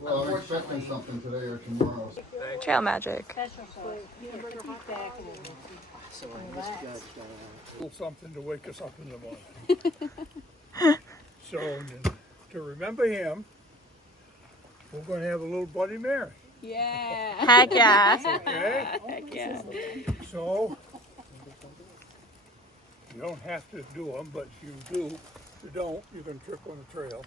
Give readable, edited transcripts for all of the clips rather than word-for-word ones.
Well, I'm expecting something today or tomorrow. Trail magic. Something to wake us up in the morning. So, to remember him, we're going to have a little Bloody Mary. Yeah. Heck yeah. Okay? Heck yeah. So, you don't have to do them, but if you do, if you don't, you're going to trip on the trail.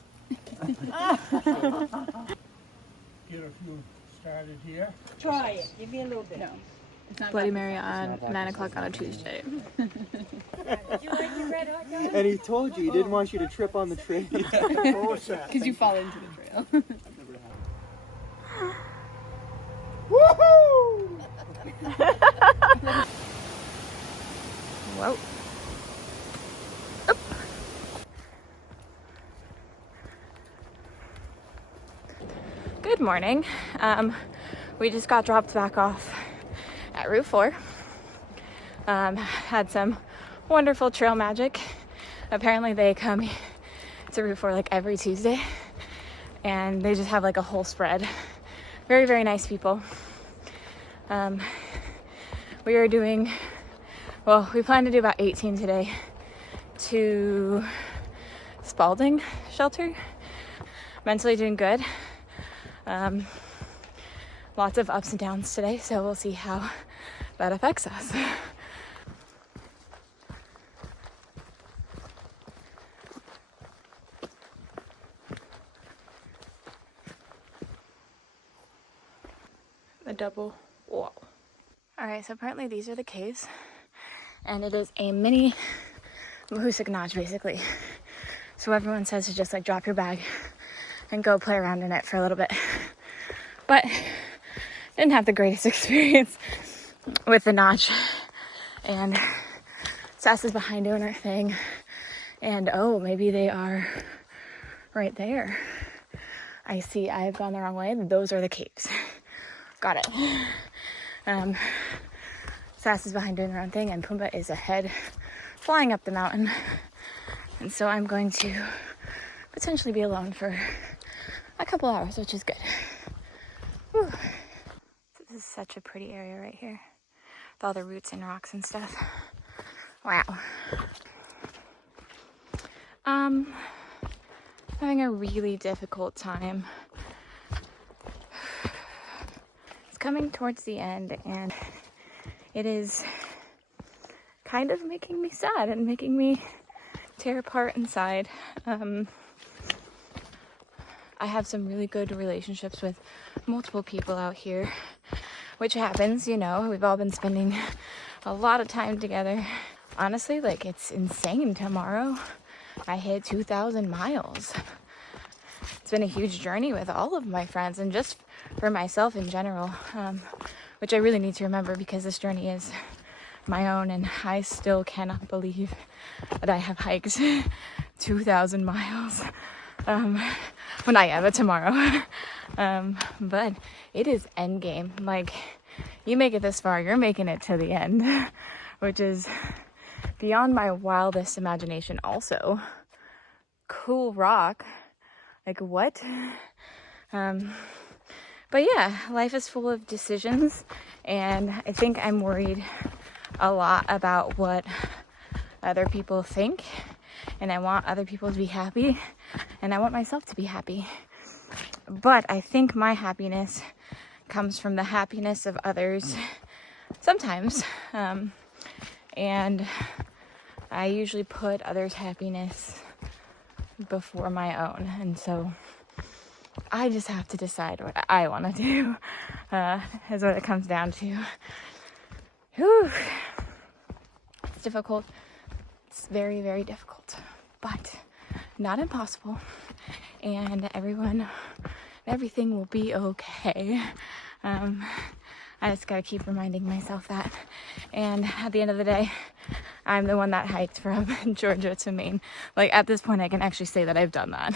Get a few started here. Try it. Give me a little bit. No. It's not Bloody Mary on 9 o'clock on a Tuesday. Did you like your red hot dog? And he told you he didn't want you to trip on the trail. Because you fall into the trail. Woohoo! Whoa. Good morning. We just got dropped back off at Route 4. Had some wonderful trail magic. Apparently they come to Route 4 like every Tuesday, and they just have like a whole spread. Very, very nice people. We are doing, well, we plan to do about 18 today to Spalding shelter. Mentally doing good. Lots of ups and downs today, so we'll see how that affects us. The double wall. Alright, so apparently these are the caves, and it is a mini Mahoosuc Notch basically. So everyone says to just like drop your bag and go play around in it for a little bit. But didn't have the greatest experience with the notch, and Sass is behind doing her thing, and oh, maybe they are right there. I see I have gone the wrong way. Those are the caves. Got it. Sass is behind doing her own thing, and Pumbaa is ahead flying up the mountain, and so I'm going to potentially be alone for a couple hours, which is good. Whew. This is such a pretty area right here with all the roots and rocks and stuff. Wow. Having a really difficult time. It's coming towards the end, and it is kind of making me sad and making me tear apart inside. I have some really good relationships with multiple people out here, which happens, you know, we've all been spending a lot of time together. Honestly, like, it's insane. Tomorrow I hit 2,000 miles. It's been a huge journey with all of my friends and just for myself in general, which I really need to remember because this journey is my own, and I still cannot believe that I have hiked 2,000 miles. Well, not yet, but tomorrow. But it is endgame. Like, you make it this far, you're making it to the end, which is beyond my wildest imagination. Also, cool rock. Like, what? But yeah, life is full of decisions, and I think I'm worried a lot about what other people think, and I want other people to be happy, and I want myself to be happy. But I think my happiness comes from the happiness of others sometimes, and I usually put others' happiness before my own, and so I just have to decide what I want to do, is what it comes down to. Whew. It's difficult. It's very, very difficult, but not impossible, and everything will be okay. I just gotta keep reminding myself that, and at the end of the day, I'm the one that hiked from Georgia to Maine. Like, at this point I can actually say that I've done that.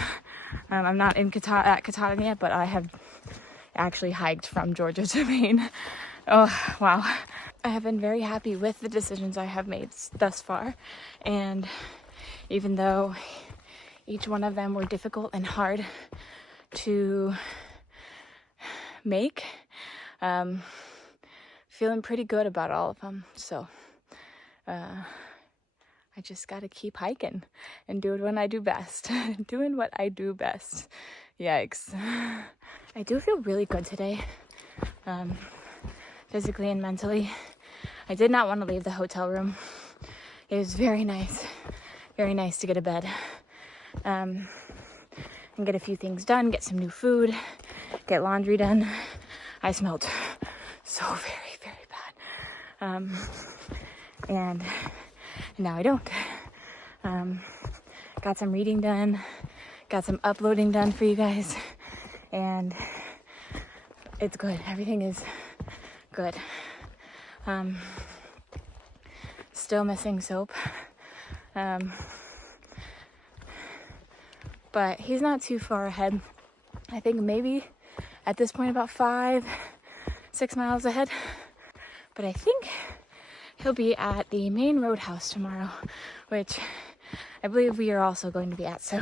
I'm not at Katahdin yet, but I have actually hiked from Georgia to Maine. Oh, wow. I have been very happy with the decisions I have made thus far, and even though each one of them were difficult and hard to make. Feeling pretty good about all of them. So I just gotta keep hiking and doing what I do best. Doing what I do best. Yikes. I do feel really good today, physically and mentally. I did not want to leave the hotel room. It was very nice to get a bed and get a few things done, get some new food, get laundry done. I smelled so very, very bad. And now I don't. Got some reading done, got some uploading done for you guys, and it's good. Everything is good. Still missing Soap. But he's not too far ahead. I think maybe at this point about 5-6 miles ahead. But I think he'll be at the main roadhouse tomorrow, which I believe we are also going to be at. So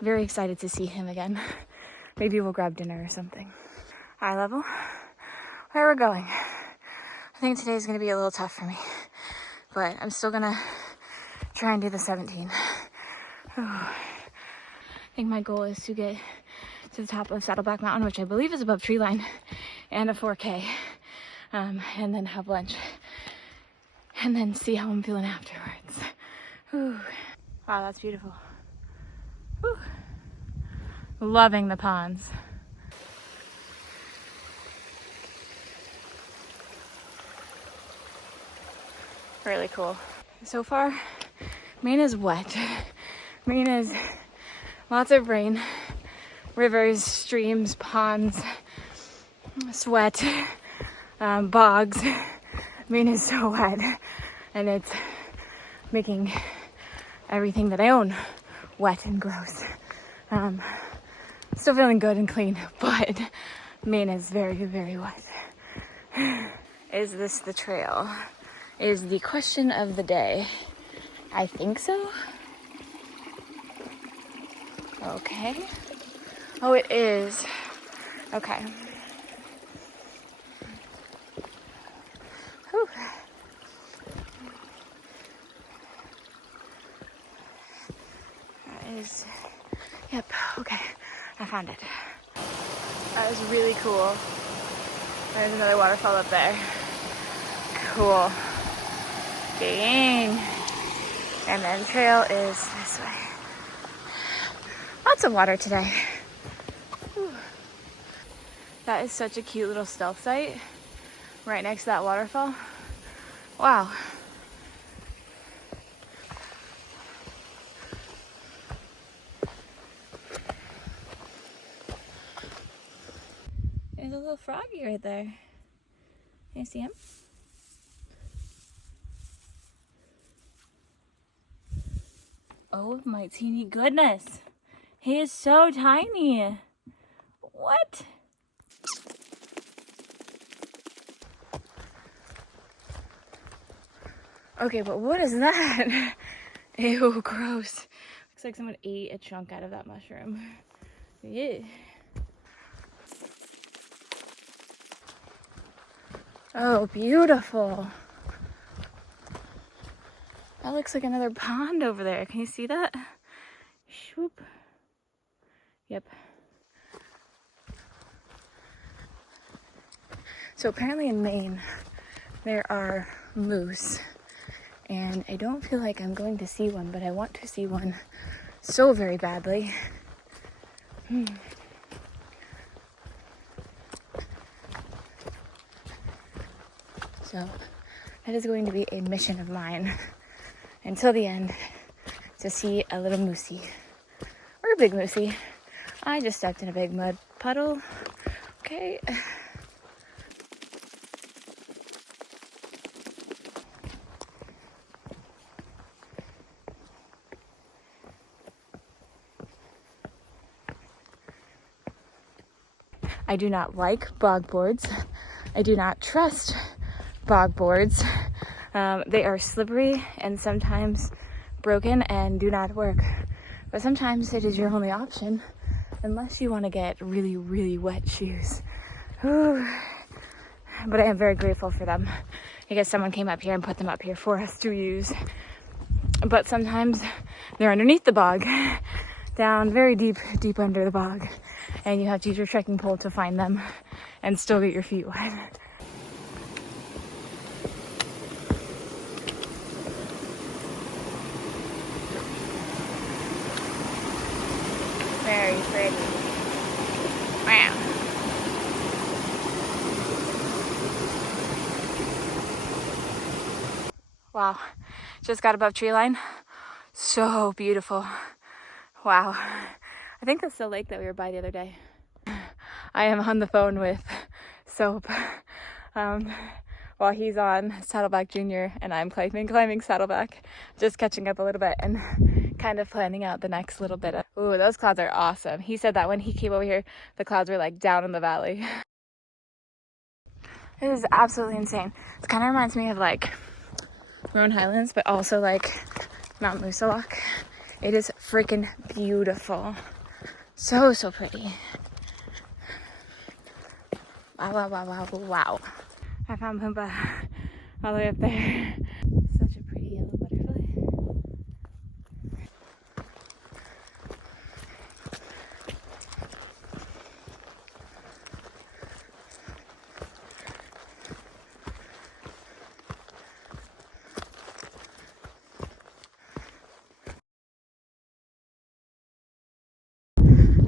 very excited to see him again. Maybe we'll grab dinner or something. Eye level, where we're going. I think today's gonna be a little tough for me, but I'm still gonna try and do the 17. I think my goal is to get to the top of Saddleback Mountain, which I believe is above tree line, and a 4K, and then have lunch, and then see how I'm feeling afterwards. Whew. Wow, that's beautiful. Whew. Loving the ponds. Really cool. So far, Maine is wet. Maine is lots of rain, rivers, streams, ponds, sweat, bogs. Maine is so wet, and it's making everything that I own wet and gross. Still feeling good and clean, but Maine is very, very wet. Is this the trail? Is the question of the day. I think so. Okay. Oh, it is. Okay. Whew. That is, yep, okay. I found it. That is really cool. There's another waterfall up there. Cool. Dang. And then trail is this way. Lots of water today. Whew. That is such a cute little stealth site right next to that waterfall. Wow. There's a little froggy right there. Can you see him? Oh my teeny goodness. He is so tiny. What? Okay, but what is that? Ew, gross. Looks like someone ate a chunk out of that mushroom. Yeah. Oh, beautiful. That looks like another pond over there. Can you see that? Swoop. Yep. So apparently in Maine, there are moose. And I don't feel like I'm going to see one, but I want to see one so very badly. So that is going to be a mission of mine until the end, to see a little moosey or a big moosey. I just stepped in a big mud puddle. Okay. I do not like bog boards. I do not trust bog boards. They are slippery and sometimes broken and do not work. But sometimes it is your only option, unless you want to get really, really wet shoes. Whew. But I am very grateful for them because someone came up here and put them up here for us to use. But sometimes they're underneath the bog, down very deep, deep under the bog, and you have to use your trekking pole to find them and still get your feet wet. Very pretty. Wow. Wow. Just got above tree line. So beautiful. Wow. I think that's the lake that we were by the other day. I am on the phone with Soap while he's on Saddleback Jr. and I'm climbing Saddleback. Just catching up a little bit and kind of planning out the next little bit. Ooh, those clouds are awesome. He said that when he came over here, the clouds were like down in the valley. It is absolutely insane. It kind of reminds me of like Roan Highlands, but also like Mount Moosilauke. It is freaking beautiful. So, so pretty. Wow, wow, wow, wow, wow. I found Pumbaa all the way up there. Such a pretty yellow butterfly.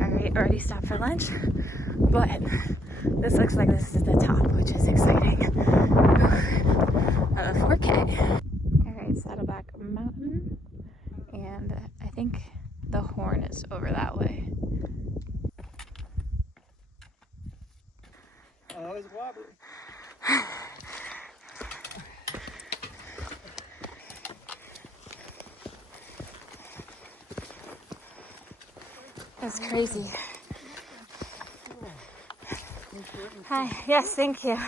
Alright, already stopped for lunch, but this looks like this is the top, which is exciting. 4K. Alright, Saddleback Mountain, and I think the Horn is over that way. Oh, that was wobbly. That's crazy. Hi, yes, thank you.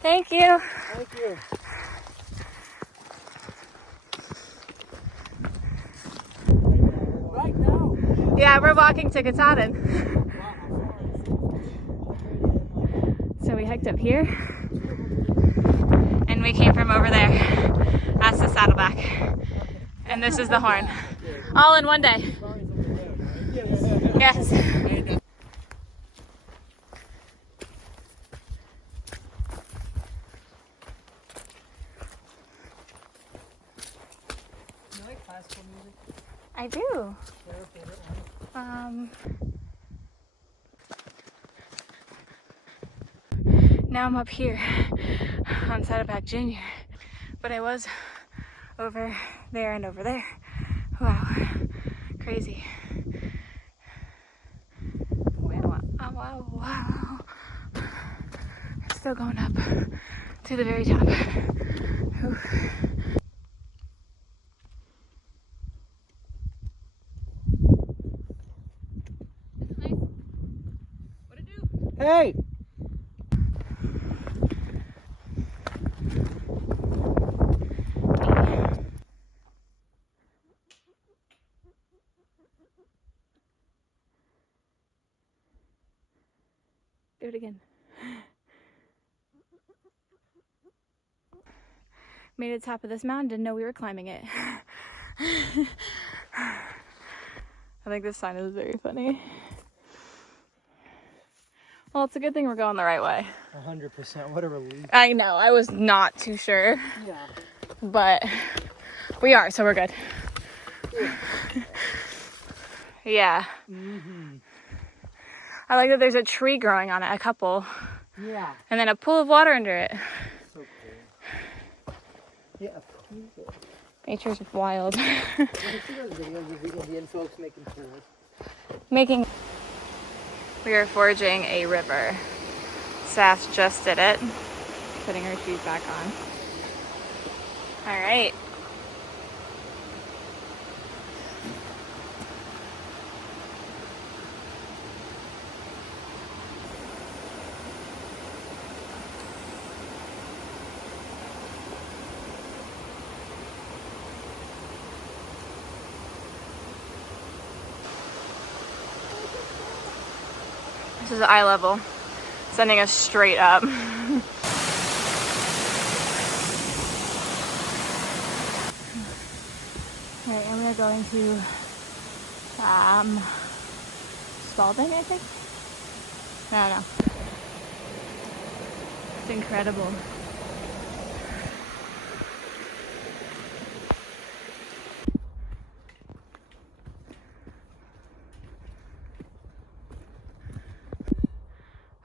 Thank you. Thank you. Right now. Yeah, we're walking to Katahdin. So we hiked up here, and we came from over there. That's the Saddleback, and this is the Horn. All in one day. Yes. I do. Now I'm up here on Saddleback Jr., but I was over there and over there. Wow, crazy. Wow, wow, wow, wow. Still going up to the very top. Whew. Hey! Do it again. Made it to the top of this mountain, didn't know we were climbing it. I think this sign is very funny. Well, it's a good thing we're going the right way. 100%. What a relief. I know, I was not too sure. Yeah. But we are, so we're good. Yeah. Mm-hmm. I like that there's a tree growing on it, a couple. Yeah. And then a pool of water under it. So cool. Yeah, cool. Nature's wild. You can see those videos of the Indian folks making tools. We are forging a river. Sass just did it. Putting her shoes back on. All right. This is eye level, sending us straight up. Alright, and we are going to Spalding, I think? I don't know. It's incredible.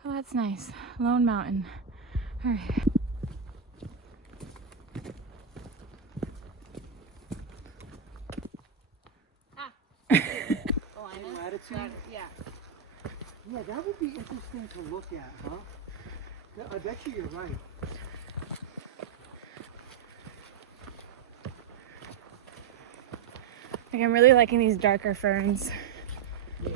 Oh, that's nice. Lone Mountain. All right. Latitude? Yeah. Yeah, that would be interesting to look at, huh? I bet you're right. Like, I'm really liking these darker ferns. Yeah.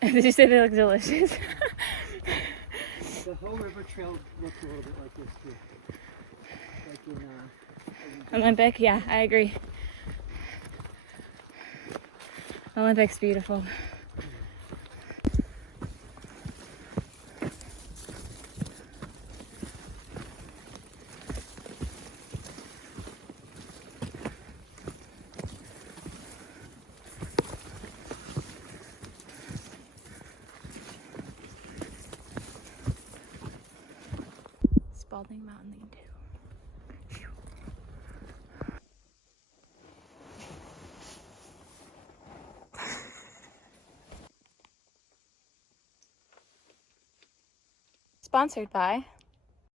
Did you say they look delicious? The whole river trail looks a little bit like this too. Like in Olympic, yeah, I agree. Olympic's beautiful. Spalding Mountain Lean-To. Sponsored by